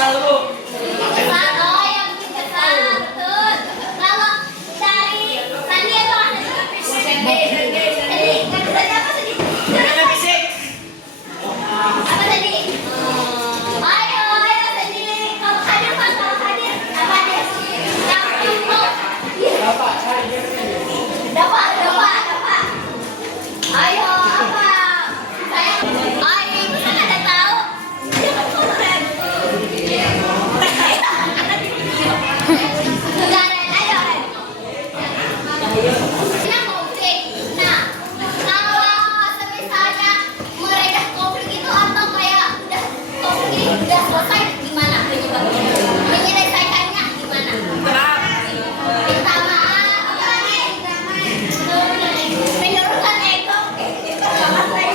Kesal bu. Kesal, oh yang bikin kesal, betul. Kalau dari Sandi itu apa tadi? Sedih. Nggak bisa apa sedih? Apa tadi? Ayo sedih. Kalau hadir Pak, kalau hadir apa deh? Yang cukup. Dapat. Ayo apa? Saya. Ayo itu kan ada tahu. Dia kan keren. Ren, ayo Ren. Ini konflik. Nah, kalau misalnya mereka konflik itu atau kayak udah konflik ini udah selesai gimana penyebabnya? Menyelesaikannya gimana? Minta maaf, apa lagi? Menurunkan ego. Itu nggak selesai.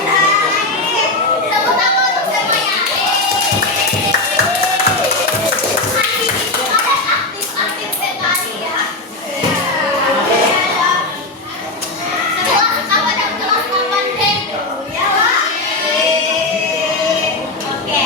Tepuk tangan untuk semuanya. Aktif sekali ya. Kelas apa dan kelas 8 deh? Ya. Oke.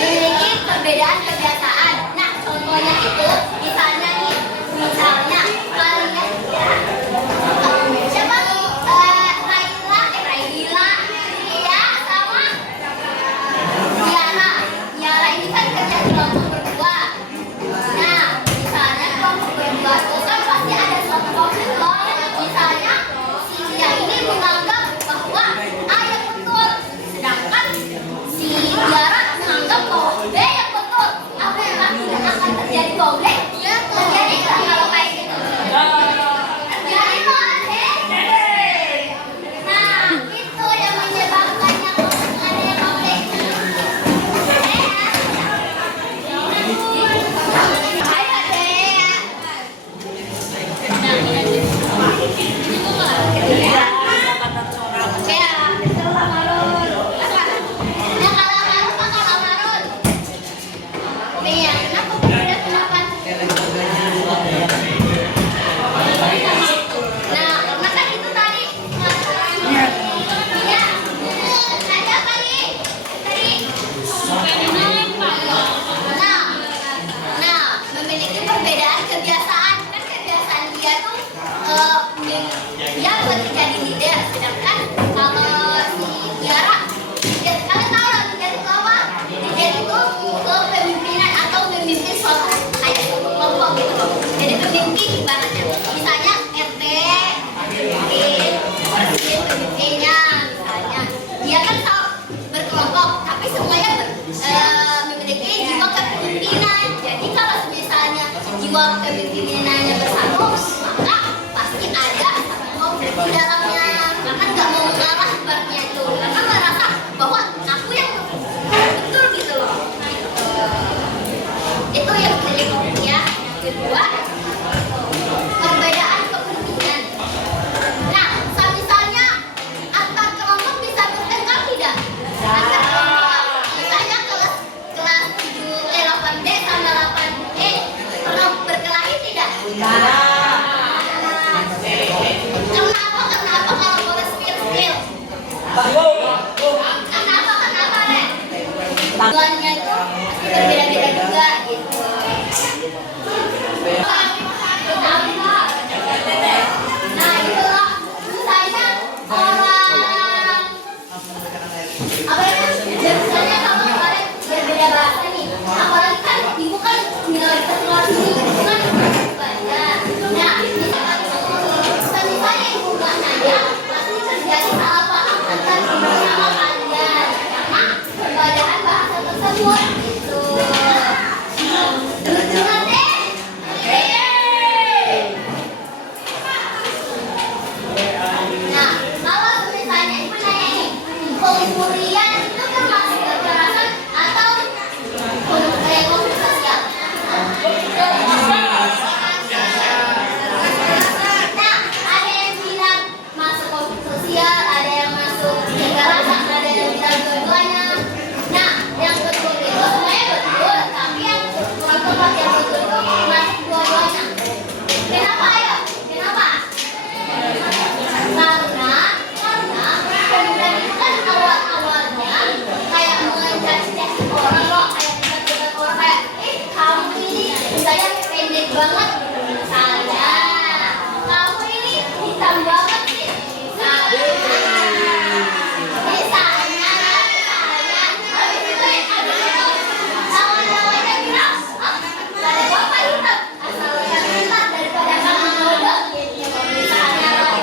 Memiliki perbedaan kebiasaan. Nah, contohnya itu misalnya kalian ya, siapa nih? Raila, Ria sama Tiara ini kan kerja di kelompok berdua. Nah, misalnya kelompok berdua itu kan pasti ada suatu konflik loh. Misalnya si Ria ini menganggap bahwa A yang betul, sedangkan si Tiara menganggap bahwa B yang betul. Apa yang akan terjadi konflik? Terjadi nggak kalau kayak gitu? Terjadi loh, nah, itu yang menyebabkan yang adanya konflik. Ayo deh. Memiliki perbedaan kebiasaan. Kan kebiasaan dia tuh dia bekerja di leader, sedangkan kalau si Tiara, kalian tahu lah leader itu apa? Leader itu kepemimpinan atau memimpin suatu kayak suatu kelompok gitu loh. Jadi pemimpin ibaratnya, misalnya RT pemimpin, pemimpinnya misalnya. Dia kan tahu berkelompok, tapi semuanya memiliki jiwa kepemimpinan. Jadi kalau misalnya jiwa kepemimpinannya bersatu, maka pasti ada konflik di dalamnya. Karena nggak mau mengalah ibaratnya itu, karena merasa bahwa aku yang betul gitu loh. Itu yang menjadi konflik ya. Yang kedua, perbedaan kepentingan. Nah, misalnya antar kelompok bisa bertengkar tidak? Antar kelompok, misalnya kelas 8D sama 8E pernah berkelahi tidak? Kenapa kalau boleh spill? Kenapa Ren? Tujuannya itu pasti berbeda-beda juga gitu. Nah itulah misalnya orang apa ya? Misalnya kamu kemarin berbeda bahasa nih, apalagi kan ibu kan minoritas luar sini kan banyak. Nah misalnya ibu nggak nanya, pasti terjadi salah paham antar ibu sama kalian karena perbedaan bahasa tersebut. umur itu. Ingat deh. Nah, kalau misalnya ibu nanya ini, pemburian itu termasuk kekerasan atau konflik sosial? Nah, ada yang bilang masuk konflik sosial, ada yang masuk kekerasan, ada yang bilang dua-duanya. Nah, yang betul itu semuanya betul, tapi yang kurang tepat yang betul itu masuk dua-duanya. Kenapa ya? Kenapa? Karena pemberian itu kan awal-awalnya kayak mencaci-caci orang loh, kayak mencaci orang kayak kamu ini misalnya pendek banget misalnya, kamu ini hitam banget sih misalnya habis itu lawan-lawannya bilang gak ada apa hitam asal yang hitam daripada kamu bodoh gitu misalnya loh.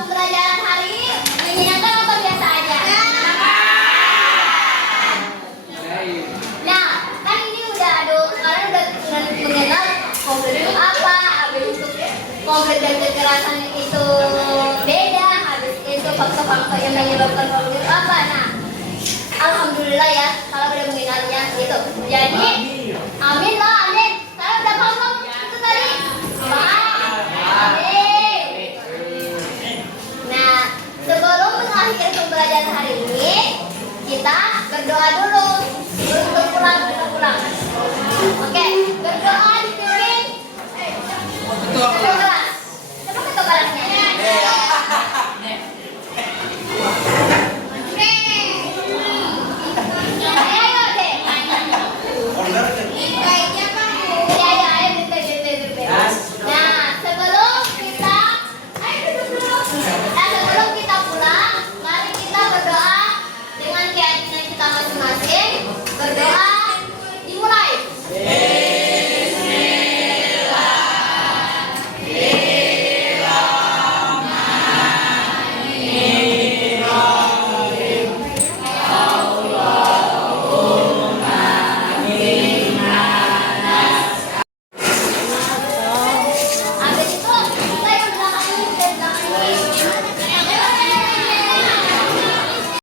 Pembelajaran hari ini menyenangkan apa biasa aja? Nah, kan ini udah kalian udah mengenal konflik itu apa, habis itu konflik dan kekerasan itu beda, habis itu faktor-faktor yang menyebabkan konflik itu apa. Nah, alhamdulillah ya kalau udah mengenalnya gitu. Jadi